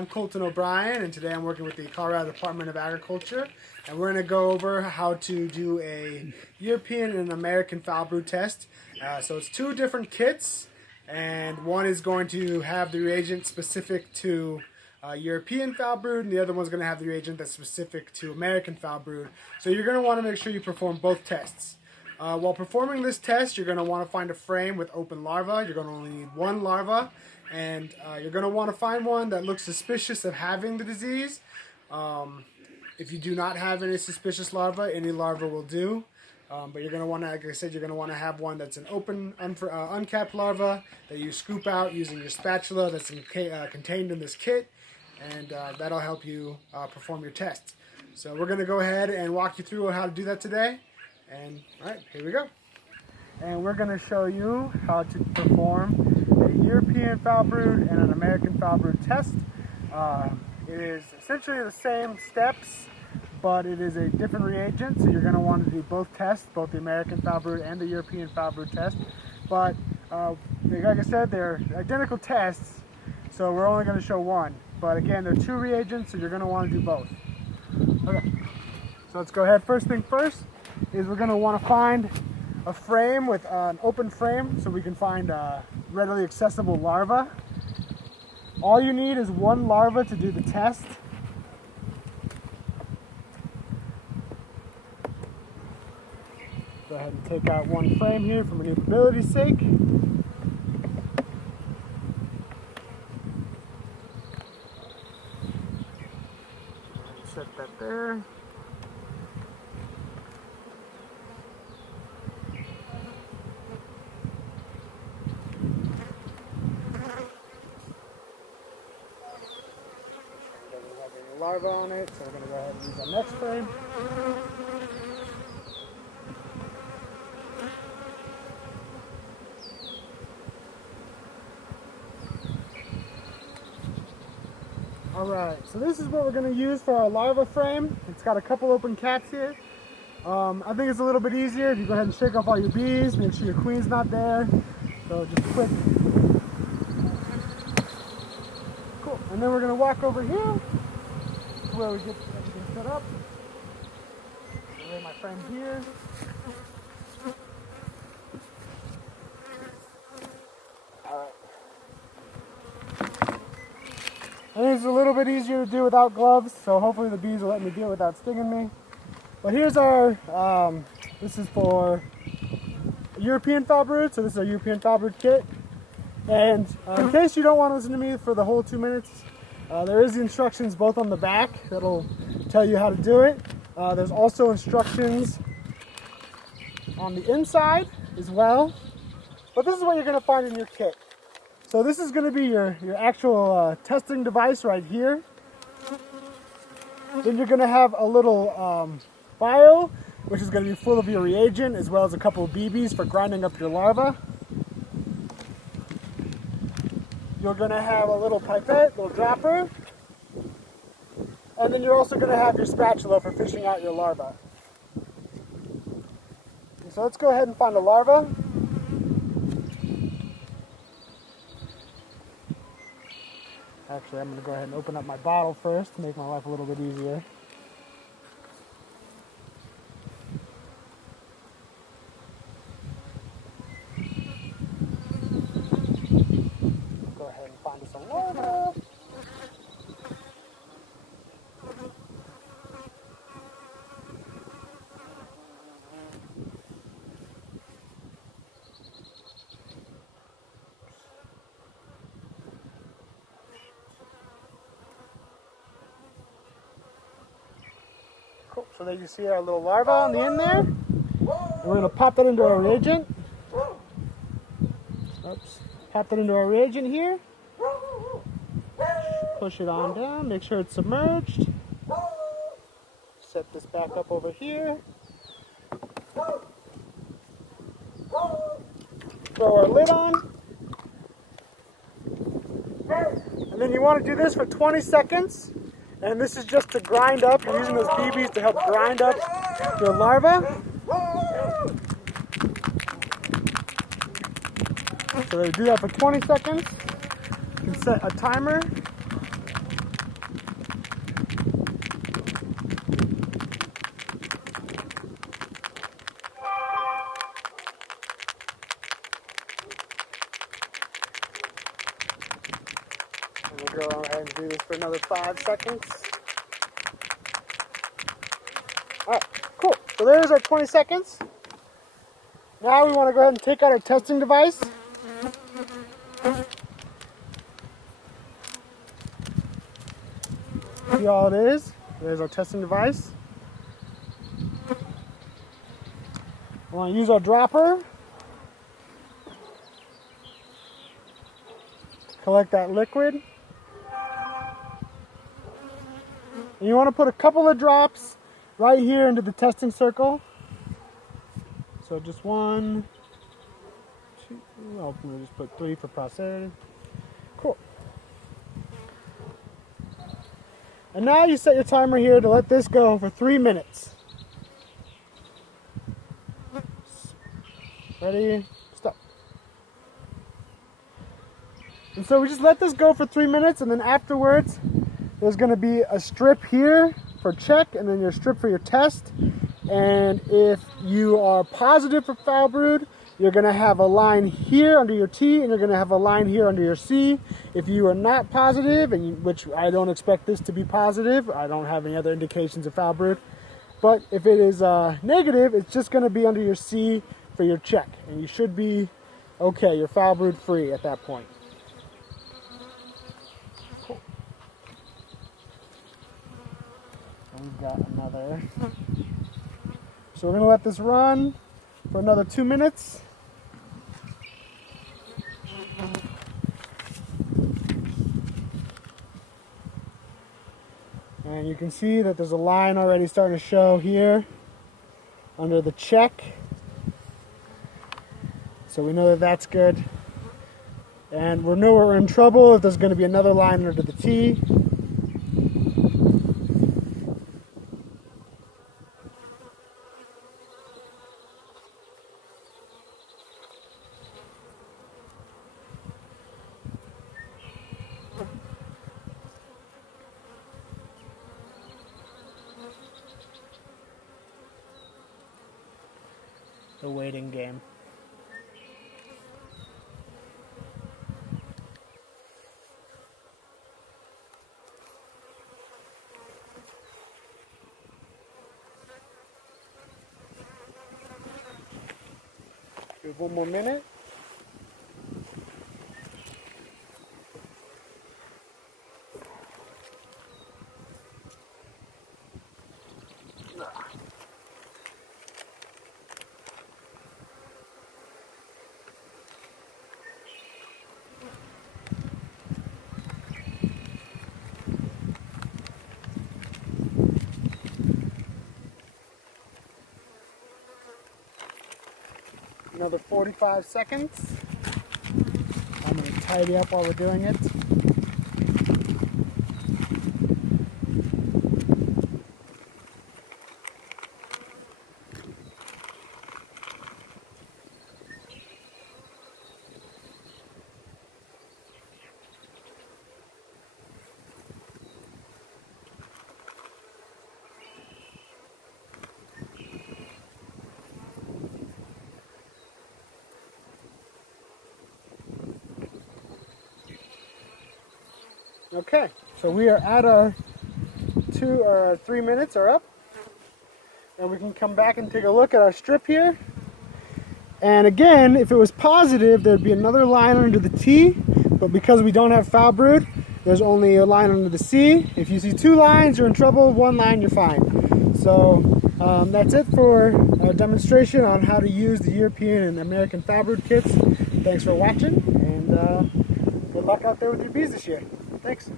I'm Colton O'Brien, and today I'm working with the Colorado Department of Agriculture, and we're going to go over how to do a European and American Foulbrood test. So it's two different kits, and one is going to have the reagent specific to European Foulbrood, and the other one's going to have the reagent that's specific to American Foulbrood. So you're going to want to make sure you perform both tests. While performing this test, you're going to want to find a frame with open larvae. You're going to only need one larva, and you're going to want to find one that looks suspicious of having the disease. If you do not have any suspicious larvae, any larva will do. But you're going to want to, like I said, you're going to want to have one that's an open, uncapped larva that you scoop out using your spatula that's contained in this kit, and that'll help you perform your test. So we're going to go ahead and walk you through how to do that today. And all right, here we go. And we're going to show you how to perform a European Foulbrood and an American Foulbrood test. It is essentially the same steps, but it is a different reagent, so you're going to want to do both tests, both the American Foulbrood and the European Foulbrood test. But like I said, they're identical tests, so we're only going to show one. But again, they're two reagents, so you're going to want to do both. Okay, so let's go ahead. First thing first is we're going to want to find a frame with an open frame so we can find readily accessible larvae. All you need is one larva to do the test. Go ahead and take out one frame here for maneuverability's sake. Set that there. Larva on it, so we're going to go ahead and use our next frame. Alright, so this is what we're going to use for our larva frame. It's got a couple open caps here. I think it's a little bit easier if you go ahead and shake off all your bees, make sure your queen's not there. So just quick. Cool, and then we're going to walk over here where we get everything set up. Lay my frame here. Alright. I think it's a little bit easier to do without gloves, so hopefully the bees will let me do it without stinging me. But here's our, this is for European Foulbrood, so this is our European Foulbrood kit. And in case you don't want to listen to me for the whole 2 minutes, there is the instructions both on the back that'll tell you how to do it. There's also instructions on the inside as well. But this is what you're going to find in your kit. So this is going to be your actual testing device right here. Then you're going to have a little vial, which is going to be full of your reagent, as well as a couple of BBs for grinding up your larva. You're going to have a little pipette, little dropper, and then you're also going to have your spatula for fishing out your larva. So let's go ahead and find a larva. Actually, I'm going to go ahead and open up my bottle first to make my life a little bit easier. Cool. So there you see our little larva on the end there. And we're going to pop that into our reagent. Oops. Pop that into our reagent here. Push it on down. Make sure it's submerged. Set this back up over here. Throw our lid on. And then you want to do this for 20 seconds. And this is just to grind up. You're using those BBs to help grind up your larva. So they do that for 20 seconds. You can set a timer go ahead and do this for another 5 seconds. Alright, cool. So there's our 20 seconds. Now we want to go ahead and take out our testing device. See all it is? There's our testing device. We want to use our dropper to collect that liquid. And you want to put a couple of drops right here into the testing circle. So just 1, 2, I'll just put 3 for posterity. Cool. And now you set your timer here to let this go for 3 minutes. Ready? Stop. And so we just let this go for 3 minutes, and then afterwards there's going to be a strip here for check, and then your strip for your test. And if you are positive for Foulbrood, you're going to have a line here under your T, and you're going to have a line here under your C. If you are not positive, which I don't expect this to be positive, I don't have any other indications of Foulbrood, but if it is negative, it's just going to be under your C for your check, and you should be okay. You're Foulbrood free at that point. Cool. And we've got another. So we're going to let this run for another 2 minutes. And you can see that there's a line already starting to show here under the check. So we know that that's good. And we know we're in trouble if there's going to be another line under the T. The waiting game. Give 1 more minute. Another 45 seconds. I'm going to tidy up while we're doing it. Okay, so we are at our 2 or 3 minutes are up, and we can come back and take a look at our strip here. And again, if it was positive, there'd be another line under the T, but because we don't have Foulbrood, there's only a line under the C. If you see 2 lines, you're in trouble. 1 line, you're fine. So that's it for a demonstration on how to use the European and American Foulbrood kits. Thanks for watching, and good luck out there with your bees this year. Thanks.